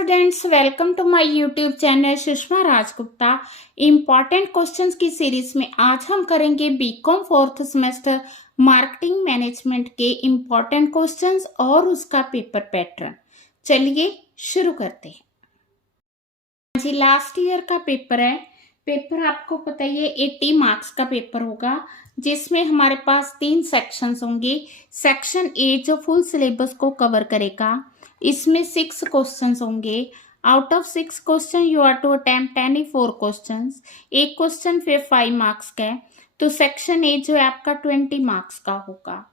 Students, welcome to my YouTube channel Sushma Raj Gupta. Important questions की series में आज हम करेंगे BCom fourth semester marketing management के इम्पॉर्टेंट क्वेश्चंस और उसका पेपर पैटर्न। चलिए शुरू करते हैं। जी, लास्ट ईयर का पेपर है। पेपर आपको पता ही है 80 मार्क्स का पेपर होगा, जिसमें हमारे पास 3 सेक्शंस होंगे। सेक्शन ए जो फुल सिलेबस को कवर करेगा, इसमें 6 क्वेश्चंस होंगे। Out of 6 question you are to attempt any 4 questions. एक क्वेश्चन फिर 5 मार्क्स का है, तो सेक्शन ए जो है आपका 20 मार्क्स का होगा।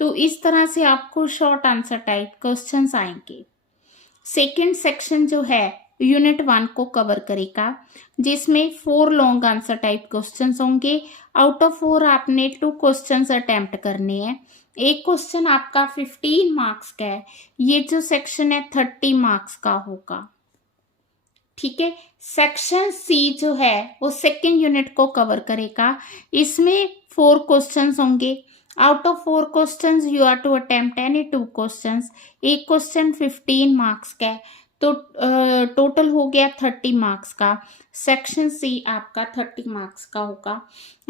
तो इस तरह से आपको शॉर्ट आंसर टाइप क्वेश्चंस आएंगे। सेकेंड सेक्शन जो है यूनिट 1 को कवर करेगा, जिसमें 4 लॉन्ग आंसर टाइप क्वेश्चंस होंगे। आउट ऑफ 4 आपने 2 क्वेश्चंस अटेम्प्ट करने हैं। एक क्वेश्चन आपका 15 मार्क्स का है। ये जो सेक्शन है 30 मार्क्स का होगा। ठीक है। सेक्शन सी जो है वो सेकेंड यूनिट को कवर करेगा। इसमें 4 क्वेश्चंस होंगे। Out of 4 questions you are to attempt any 2 questions. एक क्वेश्चन 15 मार्क्स का है, तो टोटल हो गया 30 मार्क्स का। सेक्शन सी आपका 30 मार्क्स का होगा।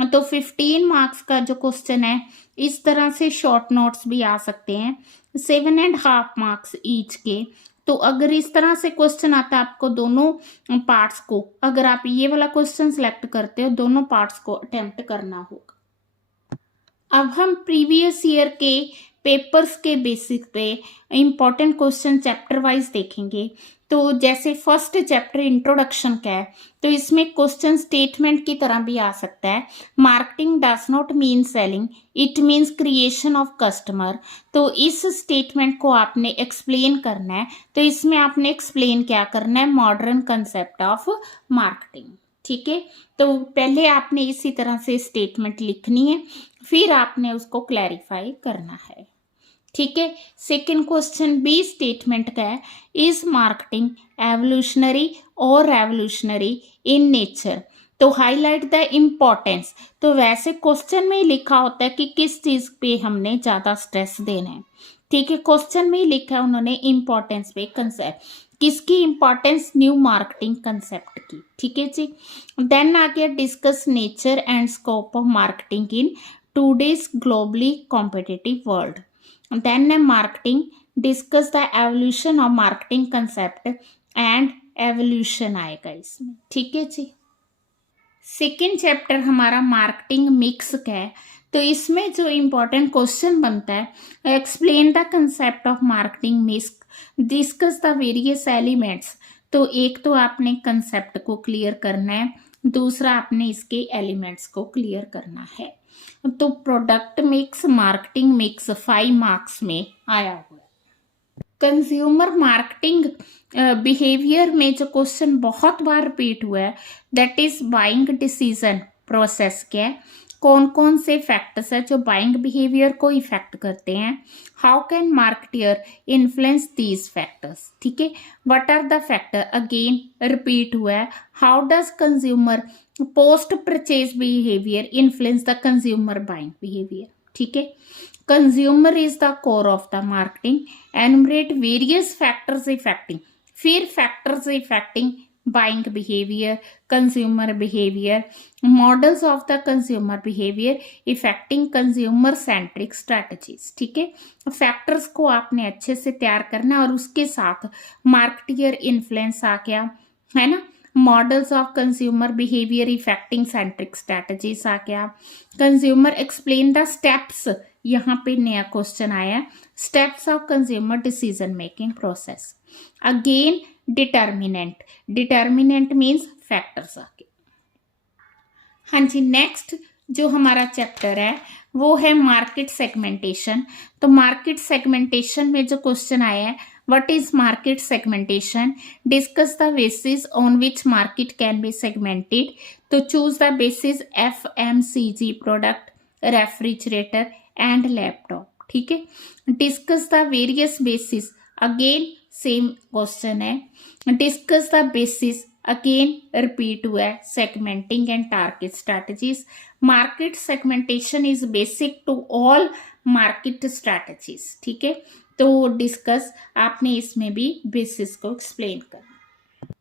तो 15 मार्क्स का जो क्वेश्चन है, इस तरह से शॉर्ट नोट्स भी आ सकते हैं 7.5 मार्क्स ईच के। तो अगर इस तरह से क्वेश्चन आता है आपको दोनों पार्ट्स को, अगर आप ये वाला क्वेश्चन सिलेक्ट करते हो, दोनों पार्ट्स को अटेम्प्ट करना होगा। अब हम प्रीवियस ईयर के पेपर्स के बेसिस पे इम्पॉर्टेंट क्वेश्चन चैप्टर वाइज देखेंगे। तो जैसे फर्स्ट चैप्टर इंट्रोडक्शन का है, तो इसमें क्वेश्चन स्टेटमेंट की तरह भी आ सकता है। Marketing does not mean selling, it means creation of customer. तो इस स्टेटमेंट को आपने एक्सप्लेन करना है। तो इसमें आपने एक्सप्लेन क्या करना है, मॉडर्न कंसेप्ट ऑफ मार्केटिंग। ठीक है। तो पहले आपने इसी तरह से स्टेटमेंट लिखनी है, फिर आपने उसको क्लैरिफाई करना है। ठीक है। सेकेंड क्वेश्चन बी स्टेटमेंट का है, इज मार्केटिंग एवोल्यूशनरी और रेवोल्यूशनरी इन नेचर। तो हाईलाइट द इम्पोर्टेंस। तो वैसे क्वेश्चन में ही लिखा होता है कि किस चीज पे हमने ज्यादा स्ट्रेस देना है। ठीक है। क्वेश्चन में ही लिखा है उन्होंने इम्पोर्टेंस पे, कंसेप्ट किसकी इंपॉर्टेंस, न्यू मार्केटिंग कंसेप्ट की। ठीक है जी। देन आ गया discuss nature and scope of marketing in today's globally competitive world. Then है marketing, discuss the evolution of marketing concept and evolution आएगा इसमें। ठीक है जी। सेकेंड चैप्टर हमारा मार्केटिंग मिक्स का है। तो इसमें जो इम्पोर्टेंट क्वेश्चन बनता है, explain the concept of marketing mix, discuss the various elements. तो एक तो आपने कंसेप्ट को क्लियर करना है, दूसरा आपने इसके एलिमेंट्स को क्लियर करना है। तो product mix, marketing mix 5 marks में आया हुआ है। कंज्यूमर मार्केटिंग बिहेवियर में जो क्वेश्चन बहुत बार रिपीट हुआ है, that is buying decision process क्या है, कौन कौन से फैक्टर्स है जो बाइंग बिहेवियर को इफेक्ट करते हैं। How can marketer influence these factors. ठीक है। What are the factor, again repeat हुआ है। How does consumer post purchase behaviour influence the consumer buying behaviour. ठीक है। Consumer is the core of the marketing, enumerate various factors affecting, फिर factors affecting buying behavior, consumer behavior, models of the consumer behavior affecting consumer centric strategies। ठीक है। Factors को आपने अच्छे से तैयार करना, और उसके साथ मार्केटियर इन्फ्लुएंस आ गया है ना, models of consumer behaviour affecting centric strategies आ गया। कंज्यूमर एक्सप्लेन द स्टेप्स, यहाँ पे नया क्वेश्चन आया, steps of consumer decision making process. Again determinant, determinant means factors आके। हाँ जी। नेक्स्ट जो हमारा चैप्टर है वो है मार्केट सेगमेंटेशन। तो मार्केट सेगमेंटेशन में जो क्वेश्चन आया है, what is market segmentation, discuss the basis on which market can be segmented. तो choose the basis FMCG product, refrigerator and laptop. ठीक है। Discuss the various basis, again same question है। Discuss the basis, again repeat हुआ है, segmenting and target strategies. Market segmentation is basic to all market strategies. ठीक है। तो discuss आपने इसमें भी बेसिस को एक्सप्लेन करना।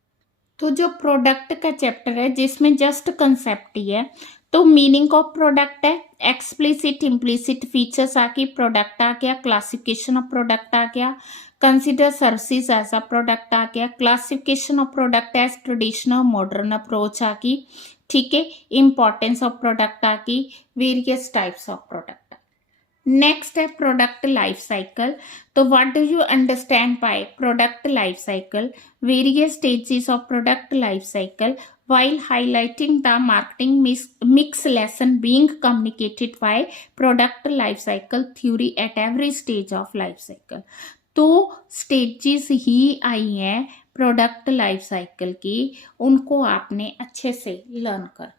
तो जो प्रोडक्ट का चैप्टर है जिसमें जस्ट कंसेप्ट ही है, तो मीनिंग ऑफ प्रोडक्ट है, एक्सप्लिसिट इम्प्लिसिट फीचर्स आ गई, प्रोडक्ट आ गया, क्लासिफिकेशन ऑफ प्रोडक्ट आ गया, consider services as a product आ गया, classification of product as traditional modern approach आ गई, ठीक है, इंपॉर्टेंस ऑफ प्रोडक्ट आ गई, various types of product. Next है प्रोडक्ट लाइफ साइकिल। तो what do you understand by product life cycle, various stages of product life cycle while highlighting the marketing mix lesson being communicated by product life cycle theory at every stage of life cycle। तो stages ही आई हैं product life cycle की, उनको आपने अच्छे से learn कर।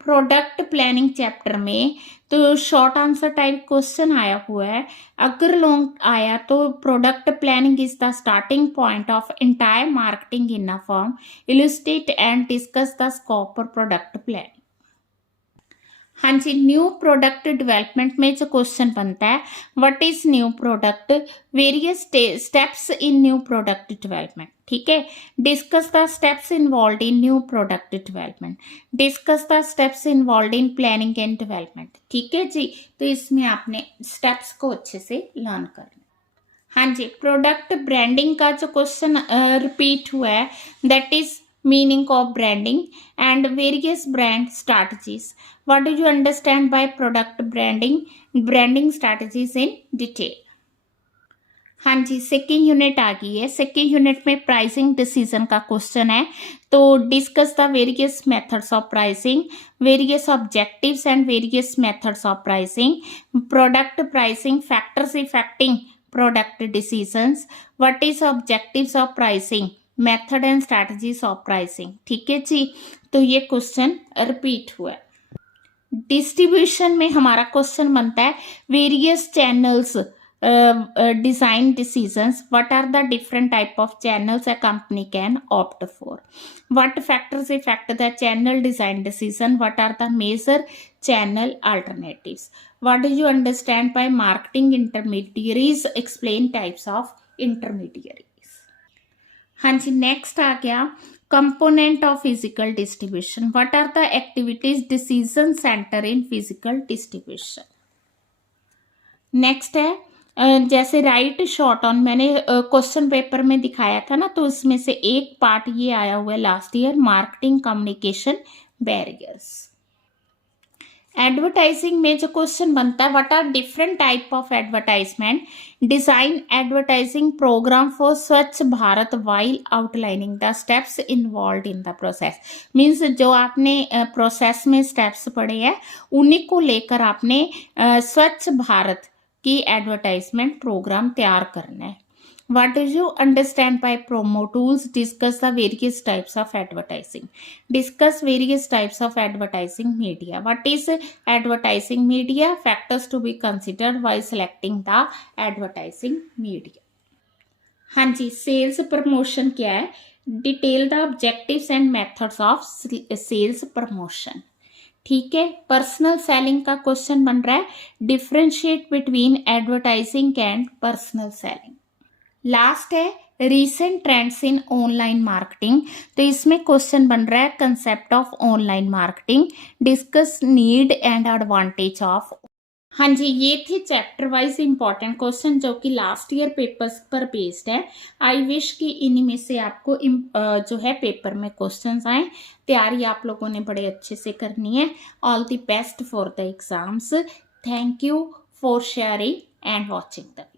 Product planning chapter में तो शॉर्ट आंसर टाइप क्वेश्चन आया हुआ है, अगर लॉन्ग आया तो product planning is the starting point of entire marketing in a firm, illustrate and discuss the scope for product planning. हाँ जी, न्यू प्रोडक्ट डेवलपमेंट में जो क्वेश्चन बनता है, what is new product, various steps in new product development, ठीक है, discuss the steps involve in new product development, discuss the steps involve in planning and development, ठीक है जी। तो इसमें आपने स्टेप्स को अच्छे से लर्न करना। हाँ जी, प्रोडक्ट ब्रांडिंग का जो क्वेश्चन रिपीट हुआ है, that is meaning of branding and various brand strategies. What do you understand by product branding, branding strategies in detail. हाँ जी, सेकेंड यूनिट आ गई है। सेकेंड यूनिट में प्राइसिंग डिसीजन का क्वेश्चन है, तो discuss the various methods of pricing, various objectives and various methods of pricing, product pricing factors affecting product decisions, what is objectives of pricing, method and strategies of pricing, ठीक है जी। तो ये question repeat हुआ है। Distribution में हमारा question बनता है, various channels design decisions, what are the different type of channels a company can opt for, what factors affect the channel design decision, what are the major channel alternatives, what do you understand by marketing intermediaries, explain types of intermediaries। हाँ जी, next आ गया component of physical distribution, what are the activities decision centre in physical distribution. Next है जैसे write short on, मैंने question paper में दिखाया था ना, तो इसमें से एक पार्ट ये आया हुआ है last year, marketing communication barriers. Advertising में जो क्वेश्चन बनता है, what are different type of advertisement, design advertising program for Swachh Bharat while outlining the steps involve in the process. Means जो आपने प्रोसेस में स्टेप्स पढ़े हैं उन्हीं को लेकर आपने स्वच्छ भारत की एडवर्टाइजमेंट प्रोग्राम तैयार करना है। What do you understand by promo tools? Discuss the various types of advertising. Discuss various types of advertising media. What is advertising media? Factors to be considered while selecting the advertising media. हाँ जी, sales promotion क्या है, detail the objectives and methods of sales promotion, ठीक है। Personal selling का question बन रहा है, differentiate between advertising and personal selling. Last है recent trends in online marketing, तो इसमें क्वेश्चन बन रहा है concept of online marketing, discuss need and advantage of. हाँ जी, ये थे चैप्टर वाइज इंपॉर्टेंट क्वेश्चन जो कि लास्ट ईयर पेपर्स पर बेस्ड है। आई विश कि इन्हीं में से आपको जो है पेपर में क्वेश्चंस आए। तैयारी आप लोगों ने बड़े अच्छे से करनी है। All the best for the exams. Thank you for sharing and watching the video.